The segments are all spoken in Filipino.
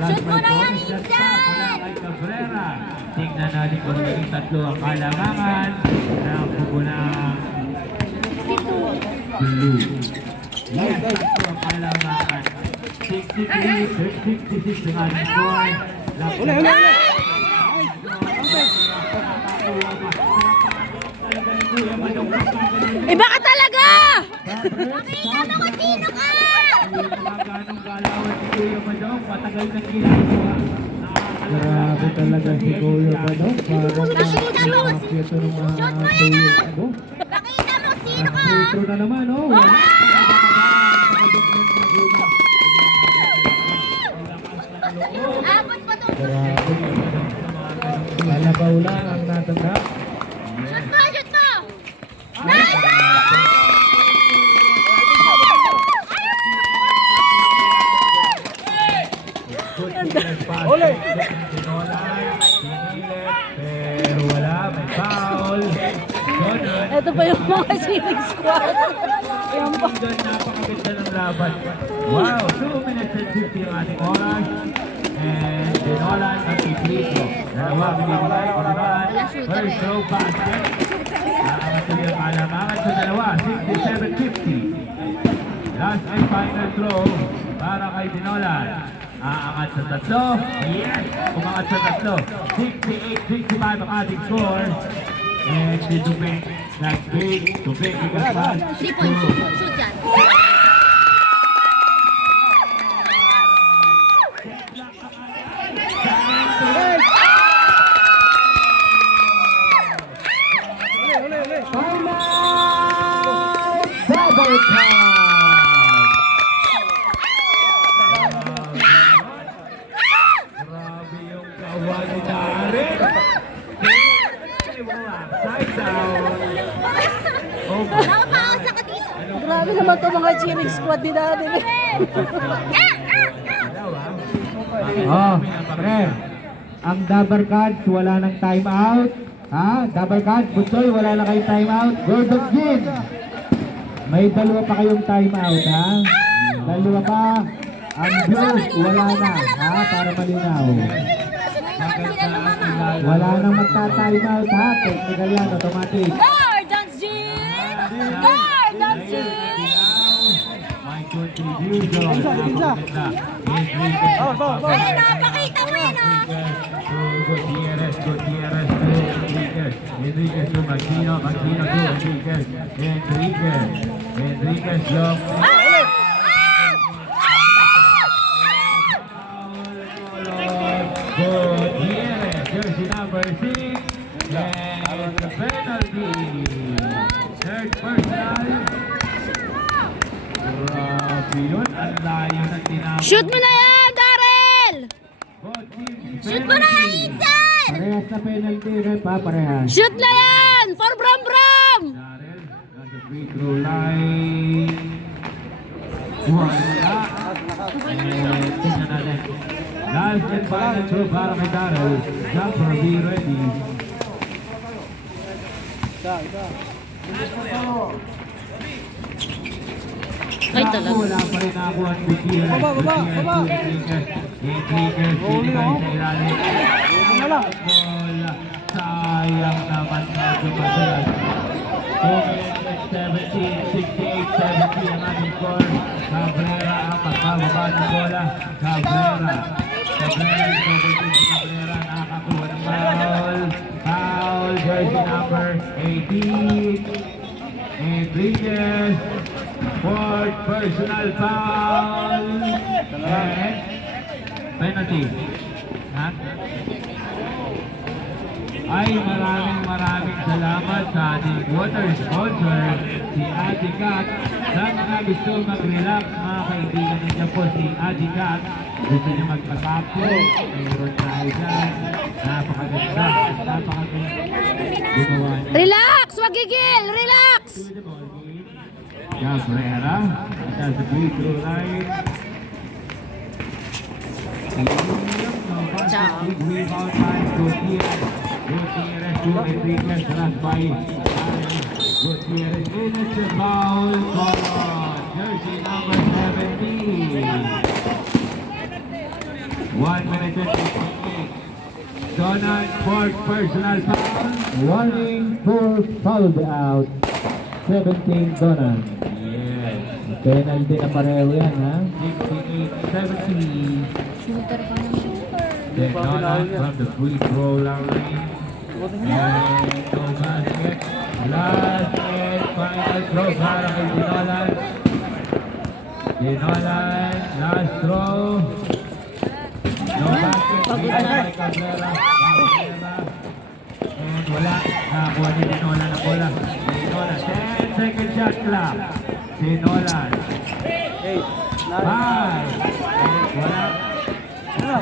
Shoot mo na yan, Insan! Tingnan natin kung naging tatlo ang kalamangan ng pupunang blue. Yes, tatlo ang kalamangan. 63-66 ang ating score. Iba ka talaga! Makita mo kung sino ka! Ganong galawan si Kuya Madong, matagal na ginagawa. Grabe talaga si Kuya Madong. Parang Makita mo kung sino ito ng mga Shoot mo yan, tuloy. ah! Ano? Makita mo sino ka! Intro na naman, oh. Abot pa to! Grabe. Kalabaw lang ang natanda. Shoot mo! Shoot mo! Nice! Uli! Pero wala, may foul. Ito pa yung mga cheering squad. Ayan pa. Napakaganda ng laban. Wow, 2 minutes and 50 ang ating oras. And Dinolan at Iglito. Dalawa, binibigay ko naman. First throw basket. Nakakat tuloy ang kalamangan sa dalawa, 67-50. Last and final throw para kay Dinolan. Aangat sa tatlo. Yes! Umangat sa tatlo. 68-65 ang ating score. And si Dupe, nag-big. Dupe, bigas pa. 3 points. Shoot yan. Double time! Grabe yung kawan ni Darren. Side down. Oh, Nakapausa ka dito. Grabe naman to mga cheering squad ni Daddy. Oh, pre. Ang double cards, wala nang time out. Ha? Double cards, Butsoy, wala na kayong time out. Gordon Gin. May dalawa pa kayong time out, ha? Dalawa pa. Ang Diyos, wala na. Ha? Para malinaw. Wala nang magta-time out, ha? Technical yan, automatic. Gordon Jean! Gordon Jean! my contribution. Ayun na, pakita mo yan ah! Gutierrez to Enriquez. Enriquez to Magino to Enriquez. Enriquez long. Gutierrez, jersey number 6. And the penalty. Third personal. Grabe yun. Ang layo ng tinapos. Shoot mo na yan, Darrell! Shoot mo na yan, Insan! Parehas na penalty, rep, ha? Parehas. Shoot na yan! For Bram Bram! Darrell, on the free throw line. Wala. And tingnan natin. Last and final throw para kay Darrell. Jumper, be ready. Ay, talaga. Wala pa rin ako ang Gutierrez. Enriquez, binigay sa ilalim. Bola. Sayang naman na dumasalas. 68-70 ang ating score. Cabrera ang pagbababa ng bola. Cabrera nakakakuha ng foul. Foul, jersey number 18. Enriquez. Fourth personal foul. And penalty. Ha? Ay, maraming salamat sa ating water sponsor, si Ate Cat. Sa mga gusto mag-relax, mga kaibigan ninyo po, si Ate Cat. Gusto nyo magpatapo, mayroon tayo dyan. Napakaganda. Gumawa niya. Relax! Wag gigil! Relax! Cabrera, that's the free throw line. Rebound by Gutierrez. Gutierrez to Enriquez, last by Gutierrez. And it's a foul call on. jersey number 17. 1 minute and 58. Donald Ford personal foul. Warning for fouled out. 17 Donald. Yes. Penalty na pareho yan, ha? 58-70. Shooter pa naman. Then Donald from the free throw line. And no basket. Last and final throw para kay Dinolan. Dinolan, last throw. No basket. Dinolan kay Cabrera. And wala. Nakakuha ni Dinolan ang bola. Dinolan, 10-second shot clock. Dinolan. 5. And wala. 3.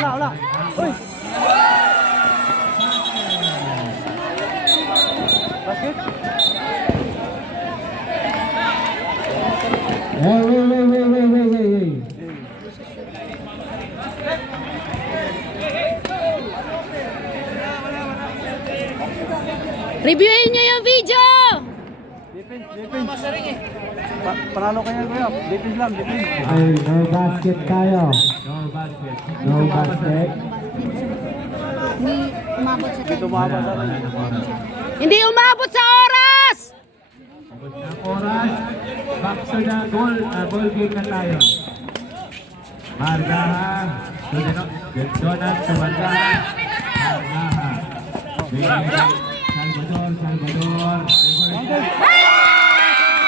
Wala. Uy! Hey. Reviewin nyo yung video! Panalo ka yan, kuya. Defense lang, defense. Ay, no basket tayo. No basket. No basket. Hindi umabot sa time. Wala ng oras. Hindi umabot sa oras! Abot ng oras. Back to the goal. Ball game na tayo. Margaha. Donald to Margaha. Margaha. Salvador. Ay!